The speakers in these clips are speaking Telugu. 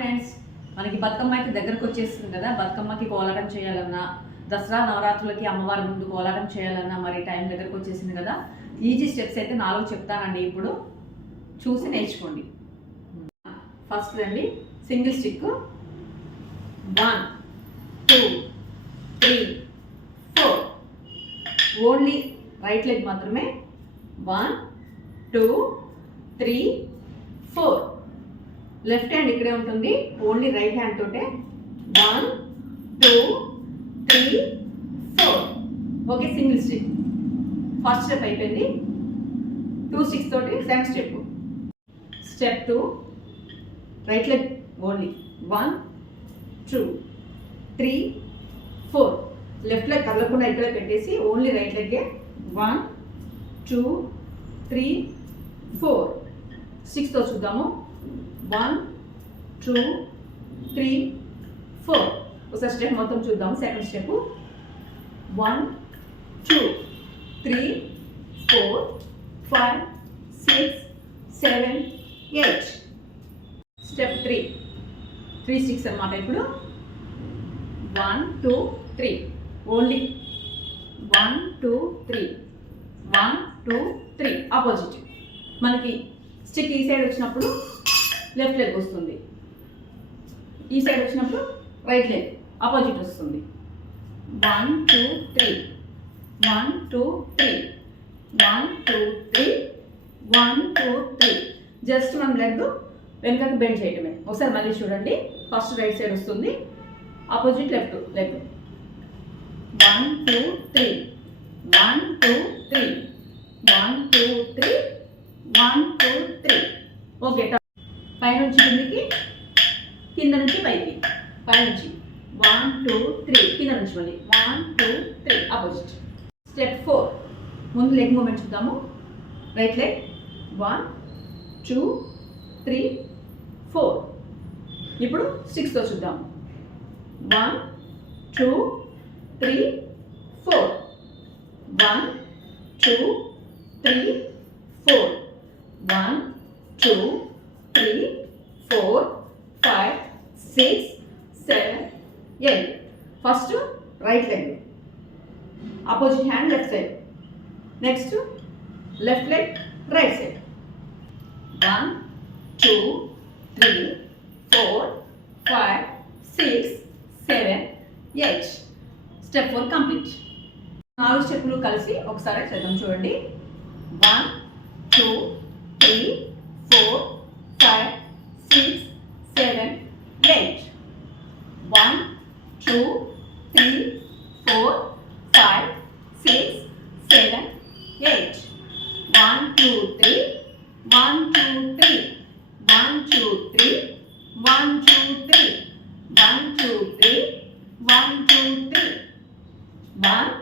ఫ్రెండ్స్ మనకి బతుకమ్మ అయితే దగ్గరకు వచ్చేస్తుంది కదా బతుకమ్మకి కోలాటం చేయాలన్నా దసరా నవరాత్రులకి అమ్మవారి ముందు కోలాటం చేయాలన్నా మరి టైం దగ్గరకు వచ్చేసింది కదా. ఈజీ స్టెప్స్ అయితే నాలుగు చెప్తానండి ఇప్పుడు. చూసి నేర్చుకోండి. ఫస్ట్ రండి. Single stick. One two three four. Only right leg మాత్రమే. One two three four. Left hand ఇక్కడే ఉంటుంది. ఓన్లీ రైట్ హ్యాండ్ తోటే. One two three four. Okay single step. First step అయిపోయింది. టూ స్టిక్స్ తోటి second step. Step two. Right leg only. One two three four. Left leg కదలకుండా ఇక్కడే పెట్టేసి only right లెగ్గే. One two three four. సిక్స్తో చూద్దాము. వన్ టూ త్రీ ఫోర్ ఒకసారి స్టెప్ మొత్తం చూద్దాం. Second step one two three four five six seven eight step three three six అన్నమాట ఇప్పుడు. One two three only one two three one two three opposite మనకి స్టిక్ ఈ సైడ్ వచ్చినప్పుడు లెఫ్ట్ లెగ్ వస్తుంది. ఈ సైడ్ వచ్చినప్పుడు రైట్ లెగ్ ఆపోజిట్ వస్తుంది. One two three one two three one two three one two three just మనం లెగ్ వెనుకకి బెండ్ చేయటమే. ఒకసారి మళ్ళీ చూడండి. ఫస్ట్ రైట్ సైడ్ వస్తుంది. Opposite left leg one two three one two three one two three one two three okay పైనుంచి కిందికి కింద నుంచి పైకి. పైనుంచి. వన్ టూ త్రీ కింద నుంచి మళ్ళీ. One two three opposite step four ముందు లెగ్ మూమెంట్ చూద్దాము. Right leg one two three four ఇప్పుడు సిక్స్తో చూద్దాము one two three four one two three four one two three four five six seven eight first right leg opposite hand left side next left leg right side one two three four five six seven eight step four complete నాలుగు స్టెప్పులు కలిసి ఒకసారి చేద్దాం చూడండి one two three four six, seven, eight. One, two, three, four, five, six, seven, eight. One, two, three. One, two, three. One, two, three. One, two, three. One, two, three. One, two, three. One,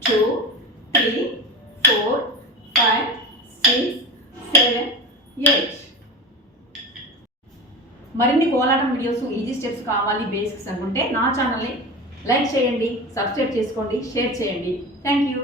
two, three, four, five, six, seven, eight. మరిన్ని కోలాటం వీడియోస్ ఈజీ స్టెప్స్ కావాలి బేసిక్స్ అనుకుంటే నా ఛానల్ని లైక్ చేయండి సబ్స్క్రైబ్ చేసుకోండి షేర్ చేయండి. Thank you